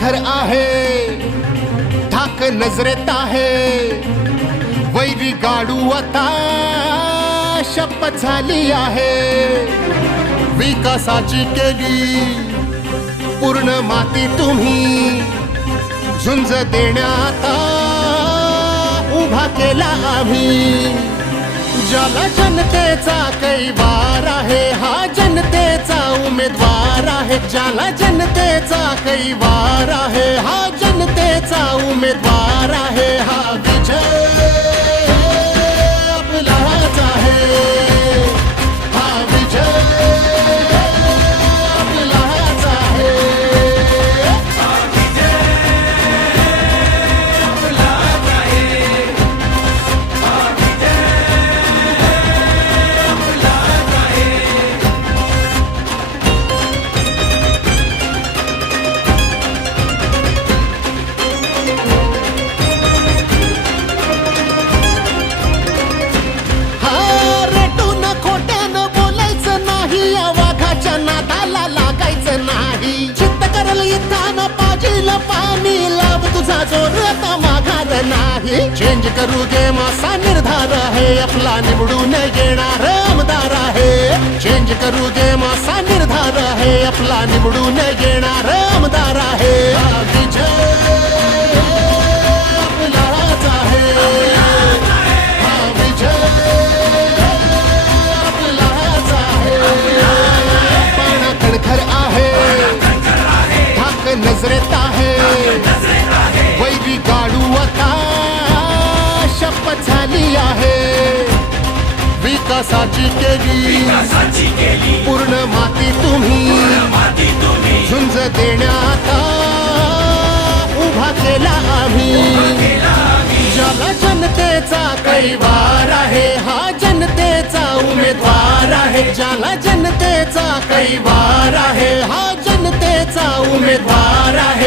घर आहे. ठाक नजरेत आहे. वैरी गाडू आता शपथ झाली आहे. विकासाची केली. पूर्ण माती तुम्ही झुंज देण्यात उभा केला आम्ही. ज्याला जनतेचा ज्याला जनतेचा कैवार आहे हा जनतेचा उमेदवार आहे हा. पाणी लाव तुझा जोर आता माघार नाही. चेंज करू गे मासा निर्धार आहे आपला निवडून येणार आमदार आहे. चेंज करू गे मासा निर्धार आहे आपला निवडून येणार आमदार आहे. हा विकासाची केली. पूर्ण माती तुम्ही माती तुम्ही. झुंज देण्यात उभा केला आम्ही. ज्याला जनतेचा कैवार आहे हा जनतेचा उमेदवार आहे. ज्याला जनतेचा कैवार आहे हा जनतेचा उमेदवार आहे.